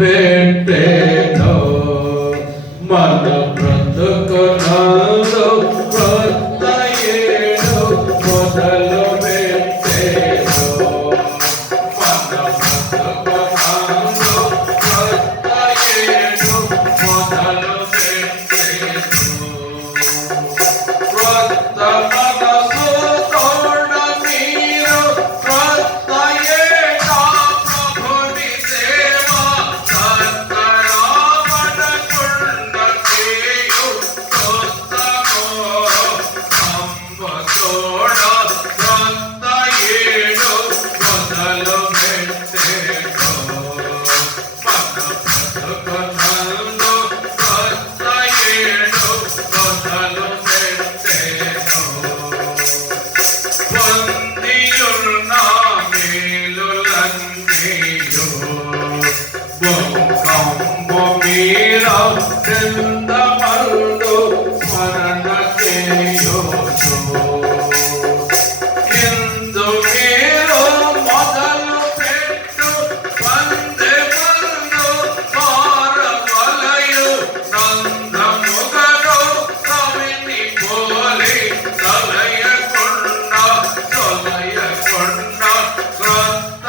పెట్టెను మన బ్రతుకునందు కొత్త ఏడు మొదలు పెట్టెను మన బ్రతుకునందు కొత్త ఏడు మొదలు పెట్టెను క్రొత్త మనసు తోడ మీరు క్రొత్త ఏట ప్రభుని సేవ సత్కరాపడకుండ చేయు క్రొత్తమో సంవత్సర క్రొత్త ఏడు మొదలు పెట్టెను మన బ్రతుకునందు క్రొత్త ఏడు మొదలు పెట్టెను పొందియున్న మేలులన్నీయు బొంకంబు మీర చందమరుడు స్మరణ చేయుచు ఇందు మీరు మొదలు పెట్టు వందెమల్లు మారవలయు నందముగను కవిని పోలి తలయకొండ క్రొత్త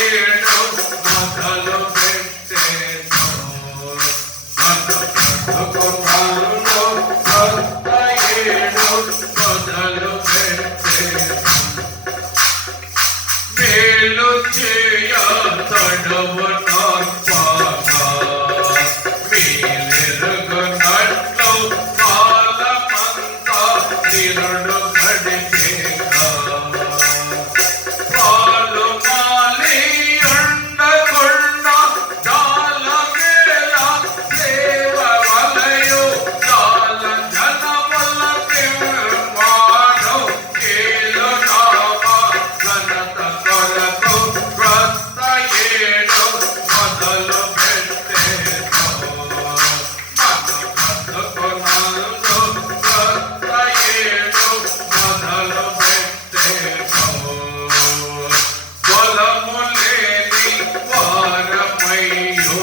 ఏడు మొదలు పెట్టెను మన బ్రతుకునందు క్రొత్త ఏడు మొదలు పెట్టెను మేలు చేయ తడవు నర్పగా మీరెరుగునట్లు కాలమంతా నిరుడు గడిచేగా పాలు మాలి ఉండకుండా జాల మేళ సేవ వలయు జాల జనముల పిమ్మను కేలు నామ ఘనత కొరకు క్రొత్త ఏడు మొదలు పెట్టెను మన బ్రతుకునందు క్రొత్త ఏడు మొదలు పెట్టెను బలము లేని వారమయ్యును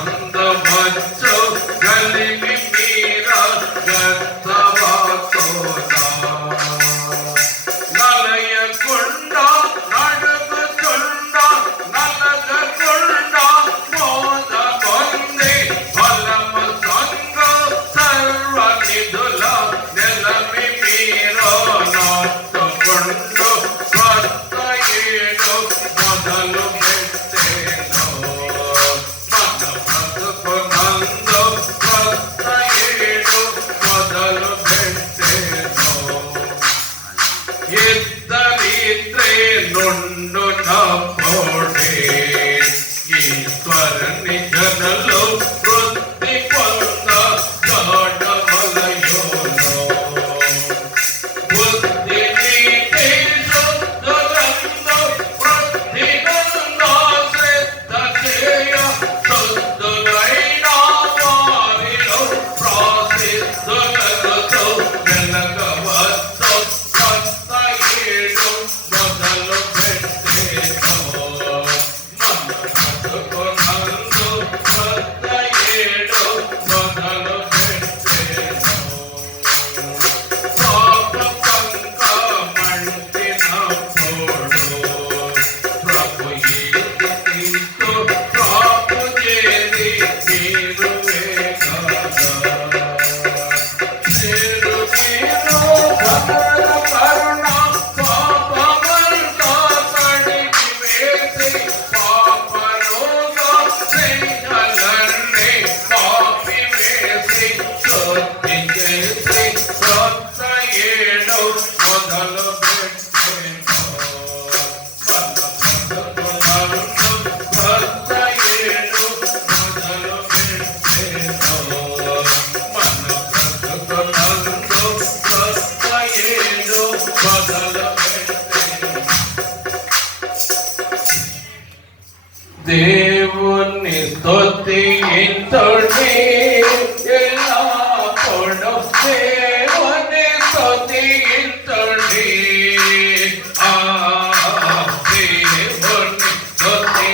బలమందవచ్చు గలిమి మీర గర్తవాతోనా నలయకుండ నడుగుచుండ నలగకుండ మోద పొంది బలము సంగ సర్వ నిధుల నెలమి మీరో నాటుకుండు క్రొత్త ఏడు మొదలు పెట్టెను మన బ్రతుకునందు క్రొత్త ఏడు మొదలు పెట్టెను ఇద్దరిత్రే నుండు నప్పుడే ఈశ్వరుని జనులు వృత్తి పొంద గాఢవలయును బుద్ధి నీతి శుద్ధులందు వృద్ధి నందు శ్రద్ధ చేయ శుద్ధులైన వారిలో ప్రాసిద్ధులతో వెలగవచ్చు క్రొత్త ఏడు మొదలు పెట్టెను మన బ్రతుకునందు క్రొత్త ఏడు మొదలు పెట్టెను పాప పంక మంటినప్పుడు ప్రభు యేసు పాపు చేరి మీరు వేగగా చేరు మీరు భద్ర కరుణ పాపమంతా కడిగి వేసి పాపరోగ శ్రీలన్నీ పాపి వేసి శుద్ధి చేసి క్రొత్త ఏడు మొదలు పెట్టెను మన బ్రతుకునందు క్రొత్త ఏడు మొదలు పెట్టెను మన బ్రతుకునందు క్రొత్త ఏడు మొదలు పెట్టెను దేవుని స్తుతించుడి ఎల్లప్పుడూ దేవుని స్తుతించుడి దేవుని స్తుతించుడి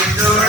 నిన్ను